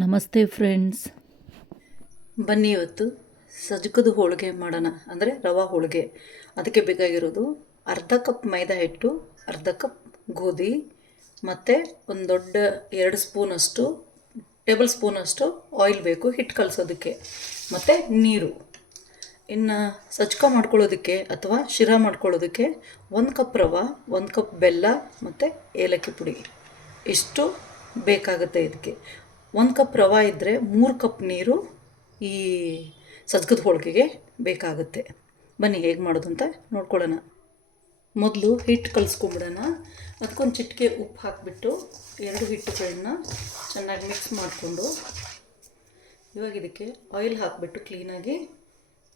ನಮಸ್ತೆ ಫ್ರೆಂಡ್ಸ್, ಬನ್ನಿ ಇವತ್ತು ಸಜ್ಜಕದ ಹೋಳಿಗೆ ಮಾಡೋಣ. ಅಂದರೆ ರವಾ ಹೋಳಿಗೆ. ಅದಕ್ಕೆ ಬೇಕಾಗಿರೋದು ಅರ್ಧ ಕಪ್ ಮೈದಾ ಹಿಟ್ಟು, ಅರ್ಧ ಕಪ್ ಗೋಧಿ ಮತ್ತು ಒಂದು ದೊಡ್ಡ 2 ಸ್ಪೂನಷ್ಟು ಟೇಬಲ್ ಸ್ಪೂನಷ್ಟು ಆಯಿಲ್ ಬೇಕು ಹಿಟ್ಟು ಕಲಸೋದಕ್ಕೆ, ಮತ್ತು ನೀರು. ಇನ್ನು ಸಜ್ಜಕ ಮಾಡ್ಕೊಳ್ಳೋದಕ್ಕೆ ಅಥವಾ ಶಿರಾ ಮಾಡ್ಕೊಳ್ಳೋದಕ್ಕೆ 1 ಕಪ್ ರವೆ, 1 ಕಪ್ ಬೆಲ್ಲ ಮತ್ತು ಏಲಕ್ಕಿ ಪುಡಿ ಇಷ್ಟು ಬೇಕಾಗುತ್ತೆ. ಇದಕ್ಕೆ 1 ಕಪ್ ರವೆ ಇದ್ದರೆ 3 ಕಪ್ ನೀರು ಈ ಸಜ್ಜಕದ ಹೋಳಿಗೆಗೆ ಬೇಕಾಗುತ್ತೆ. ಬನ್ನಿ ಹೇಗೆ ಮಾಡೋದು ಅಂತ ನೋಡ್ಕೊಳ್ಳೋಣ. ಮೊದಲು ಹಿಟ್ಟು ಕಲಿಸ್ಕೊಂಬಿಡೋಣ. ಅದಕ್ಕೊಂದು ಚಿಟಿಕೆ ಉಪ್ಪು ಹಾಕಿಬಿಟ್ಟು 2 ಹಿಟ್ಟುಗಳನ್ನ ಚೆನ್ನಾಗಿ ಮಿಕ್ಸ್ ಮಾಡಿಕೊಂಡು ಇವಾಗ ಇದಕ್ಕೆ ಆಯಿಲ್ ಹಾಕಿಬಿಟ್ಟು ಕ್ಲೀನಾಗಿ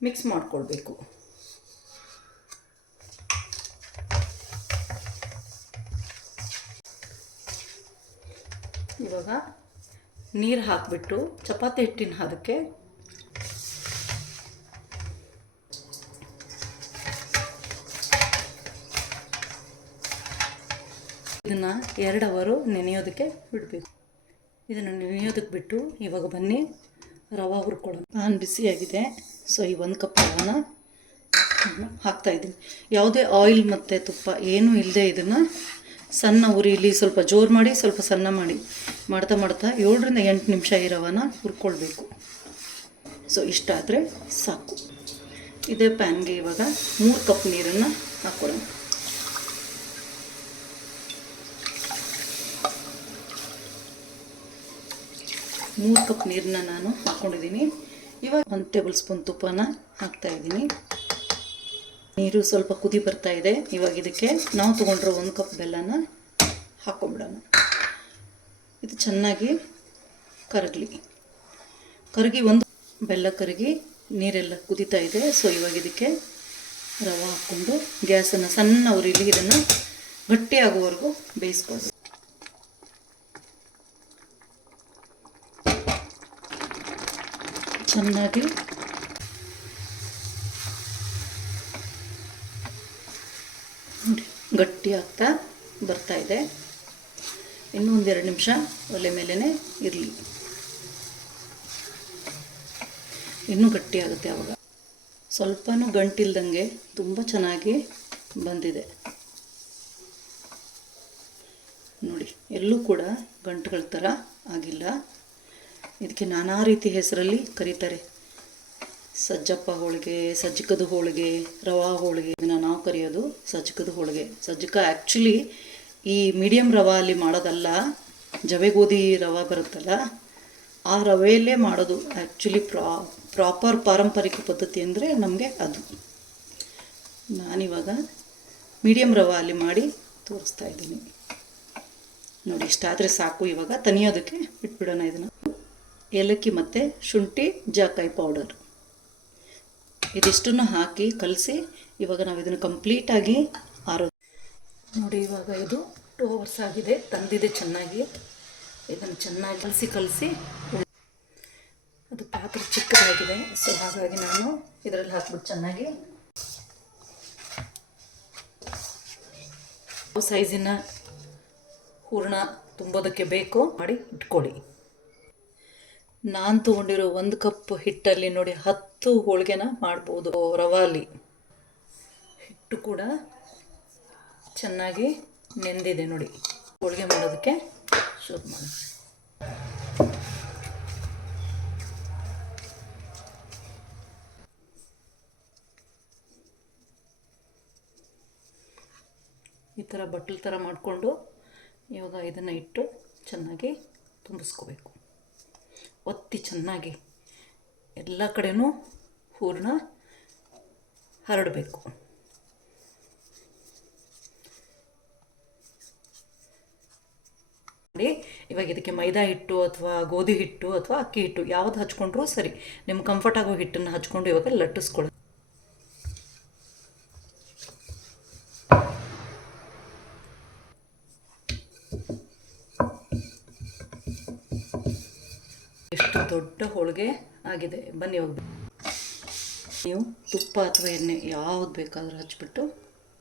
ಮಿಕ್ಸ್ ಮಾಡಿಕೊಳ್ಬೇಕು. ಇವಾಗ ನೀರು ಹಾಕಿಬಿಟ್ಟು ಚಪಾತಿ ಹಿಟ್ಟಿನ ಹದಕ್ಕೆ ಇದನ್ನು 2 ಅವರು ನೆನೆಯೋದಕ್ಕೆ ಬಿಡಬೇಕು. ಇದನ್ನು ನೆನೆಯೋದಕ್ಕೆ ಬಿಟ್ಟು ಇವಾಗ ಬನ್ನಿ ರವೆ ಹುರ್ಕೊಳ್ಳೋಣ. ಪಾನ್ ಬಿಸಿಯಾಗಿದೆ. ಸೊ ಈ 1 ಕಪ್ ರವೆನ ಹಾಕ್ತಾಯಿದ್ದೀನಿ. ಯಾವುದೇ ಆಯಿಲ್ ಮತ್ತು ತುಪ್ಪ ಏನೂ ಇಲ್ಲದೆ ಇದನ್ನು ಸಣ್ಣ ಉರಿಲಿ ಸ್ವಲ್ಪ ಜೋರು ಮಾಡಿ ಸ್ವಲ್ಪ ಸಣ್ಣ ಮಾಡಿ ಮಾಡ್ತಾ 7ರಿಂದ 8 ನಿಮಿಷ ಈ ರವೆನ ಹುರ್ಕೊಳ್ಬೇಕು. ಸೊ ಇಷ್ಟ ಆದರೆ ಸಾಕು. ಇದೇ ಪ್ಯಾನ್ಗೆ ಇವಾಗ 3 ಕಪ್ ನೀರನ್ನು ಹಾಕ್ಕೊಳ್ಳೋಣ. ಮೂರು ಕಪ್ ನೀರನ್ನ ನಾನು ಹಾಕ್ಕೊಂಡಿದ್ದೀನಿ. ಇವಾಗ 1 ಟೇಬಲ್ ಸ್ಪೂನ್ ತುಪ್ಪನ ಹಾಕ್ತಾಯಿದ್ದೀನಿ. ನೀರು ಸ್ವಲ್ಪ ಕುದಿ ಬರ್ತಾ ಇದೆ. ಇವಾಗ ಇದಕ್ಕೆ ನಾವು ತೊಗೊಂಡಿರೋ 1 ಕಪ್ ಬೆಲ್ಲನ ಹಾಕ್ಕೊಂಬಿಡೋಣ. ಇದು ಚೆನ್ನಾಗಿ ಕರಗಿ ಬೆಲ್ಲ ಕರಗಿ ನೀರೆಲ್ಲ ಕುದೀತಾ ಇದೆ. ಸೊ ಇವಾಗ ಇದಕ್ಕೆ ರವೆ ಹಾಕ್ಕೊಂಡು ಗ್ಯಾಸನ್ನು ಸಣ್ಣ ಉರಿಲಿ ಇದನ್ನು ಗಟ್ಟಿಯಾಗುವವರೆಗೂ ಬೇಯಿಸ್ಕೊಳ್ಬೇಕು. ಚೆನ್ನಾಗಿ ನೋಡಿ ಗಟ್ಟಿ ಆಗ್ತಾ ಬರ್ತಾ ಇದೆ. ಇನ್ನೂ 1-2 ನಿಮಿಷ ಒಲೆ ಮೇಲೇ ಇರಲಿ, ಇನ್ನೂ ಗಟ್ಟಿ ಆಗುತ್ತೆ. ಆವಾಗ ಸ್ವಲ್ಪನೂ ಗಂಟಿಲ್ದಂಗೆ ತುಂಬ ಚೆನ್ನಾಗಿ ಬಂದಿದೆ ನೋಡಿ. ಎಲ್ಲೂ ಕೂಡ ಗಂಟುಗಳ ಥರ ಆಗಿಲ್ಲ. ಇದಕ್ಕೆ ನಾನಾ ರೀತಿ ಹೆಸರಲ್ಲಿ ಕರೀತಾರೆ. ಸಜ್ಜಪ್ಪ ಹೋಳಿಗೆ, ಸಜ್ಜಕದ ಹೋಳಿಗೆ, ರವಾ ಹೋಳಿಗೆ. ಇದನ್ನು ನಾವು ಕರೆಯೋದು ಸಜ್ಜಕದ ಹೋಳಿಗೆ. ಸಜ್ಜಕ ಆ್ಯಕ್ಚುಲಿ ಈ ಮೀಡಿಯಮ್ ರವಾ ಅಲ್ಲಿ ಮಾಡೋದಲ್ಲ, ಜವೆ ಗೋಧಿ ರವೆ ಬರುತ್ತಲ್ಲ ಆ ರವೆಯಲ್ಲೇ ಮಾಡೋದು. ಆ್ಯಕ್ಚುಲಿ ಪ್ರಾಪರ್ ಪಾರಂಪರಿಕ ಪದ್ಧತಿ ಅಂದರೆ ನಮಗೆ ಅದು. ನಾನಿವಾಗ ಮೀಡಿಯಮ್ ರವೆ ಅಲ್ಲಿ ಮಾಡಿ ತೋರಿಸ್ತಾ ಇದ್ದೀನಿ ನೋಡಿ. ಇಷ್ಟಾದರೆ ಸಾಕು. ಇವಾಗ ತನಿಯೋದಕ್ಕೆ ಬಿಟ್ಬಿಡೋಣ. ಇದನ್ನು ಏಲಕ್ಕಿ ಮತ್ತು ಶುಂಠಿ ಜಾಕಾಯಿ ಪೌಡರ್ ಇದಿಷ್ಟನ್ನು ಹಾಕಿ ಕಲಸಿ ಇವಾಗ ನಾವು ಇದನ್ನು ಕಂಪ್ಲೀಟಾಗಿ ನೋಡಿ. ಇವಾಗ ಇದು 2 ಅವರ್ಸ್ ಆಗಿದೆ, ತಂದಿದೆ ಚೆನ್ನಾಗಿ. ಇದನ್ನು ಚೆನ್ನಾಗಿ ಕಲಸಿ ಅದು ಪಾತ್ರೆ ಚಿಕ್ಕದಾಗಿದೆ. ಸೊ ಹಾಗಾಗಿ ನಾನು ಇದರಲ್ಲಿ ಹಾಕ್ಬಿಟ್ಟು ಚೆನ್ನಾಗಿ ಸೈಜಿನ ಹೂರಣ ತುಂಬೋದಕ್ಕೆ ಬೇಕು ಮಾಡಿ ಇಟ್ಕೊಳ್ಳಿ. ನಾನು ತೊಗೊಂಡಿರೋ 1 ಕಪ್ ಹಿಟ್ಟಲ್ಲಿ ನೋಡಿ 10 ಹೋಳಿಗೆನ ಮಾಡ್ಬೋದು. ರವಾಲಿ ಹಿಟ್ಟು ಕೂಡ ಚೆನ್ನಾಗಿ ನೆಂದಿದೆ ನೋಡಿ. ಹೋಳಿಗೆ ಮಾಡೋದಕ್ಕೆ ಶುರು ಮಾಡಿ. ಈ ಥರ ಬಟ್ಲು ಥರ ಮಾಡಿಕೊಂಡು ಇವಾಗ ಇದನ್ನು ಇಟ್ಟು ಚೆನ್ನಾಗಿ ತುಂಬಿಸ್ಕೋಬೇಕು. ಒತ್ತಿ ಚೆನ್ನಾಗಿ ಎಲ್ಲ ಕಡೆನೂ ಹೂರಣ ಹರಡಬೇಕು. ನೋಡಿ ಇವಾಗ ಇದಕ್ಕೆ ಮೈದಾ ಹಿಟ್ಟು ಅಥವಾ ಗೋಧಿ ಹಿಟ್ಟು ಅಥವಾ ಅಕ್ಕಿ ಹಿಟ್ಟು ಯಾವುದು ಹಚ್ಕೊಂಡ್ರೂ ಸರಿ. ನಿಮ್ಗೆ ಕಂಫರ್ಟ್ ಆಗೋ ಹಿಟ್ಟನ್ನು ಹಚ್ಕೊಂಡು ಇವಾಗ ಲಟ್ಟಿಸ್ಕೊಳ್ಳಿ. ಎಷ್ಟು ದೊಡ್ಡ ಹೋಳಿಗೆ ಆಗಿದೆ. ಬನ್ನಿ ಹೋಗಿ ನೀವು ತುಪ್ಪ ಅಥವಾ ಎಣ್ಣೆ ಯಾವುದು ಬೇಕಾದರೂ ಹಚ್ಬಿಟ್ಟು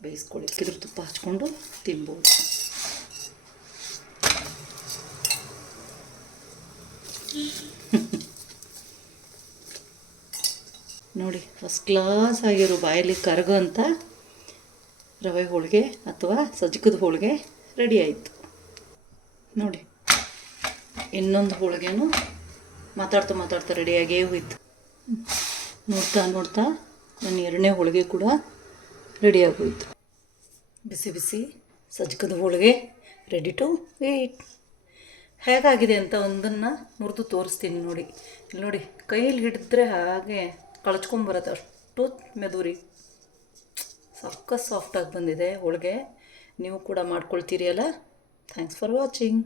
ಬೇಯಿಸ್ಕೊಳ್ಳಿ. ಇದ್ರ ತುಪ್ಪ ಹಚ್ಕೊಂಡು ತಿನ್ಬೋದು. ನೋಡಿ ಫಸ್ಟ್ ಕ್ಲಾಸ್ ಆಗಿರೋ ಬಾಯಲ್ಲಿ ಕರಗೋ ಅಂತ ರವೆ ಹೋಳಿಗೆ ಅಥವಾ ಸಜ್ಜಕದ ಹೋಳಿಗೆ ರೆಡಿ ಆಯಿತು. ನೋಡಿ ಇನ್ನೊಂದು ಹೋಳಿಗೆನೂ ಮಾತಾಡ್ತಾ ಮಾತಾಡ್ತಾ ರೆಡಿಯಾಗೇ ಹೋಯಿತು. ನೋಡ್ತಾ ನೋಡ್ತಾ ನನ್ನ ಎರಡನೇ ಹೋಳಿಗೆ ಕೂಡ ರೆಡಿಯಾಗೋಯಿತು. ಬಿಸಿ ಬಿಸಿ ಸಜ್ಜಕದ ಹೋಳಿಗೆ ರೆಡಿ ಟು ಈಟ್. ಹೇಗಾಗಿದೆ ಅಂತ ಒಂದನ್ನು ಮುರಿದು ತೋರಿಸ್ತೀನಿ ನೋಡಿ. ಇಲ್ಲಿ ನೋಡಿ, ಕೈಯಲ್ಲಿ ಹಿಡಿದ್ರೆ ಹಾಗೆ ಕಳಚ್ಕೊಂಬರುತ್ತೆ, ಅಷ್ಟು ಮೆದುರಿ, ಸಕ್ಕ ಸಾಫ್ಟಾಗಿ ಬಂದಿದೆ ಹೋಳಿಗೆ. ನೀವು ಕೂಡ ಮಾಡ್ಕೊಳ್ತೀರಿ ಅಲ್ಲ. Thanks for watching.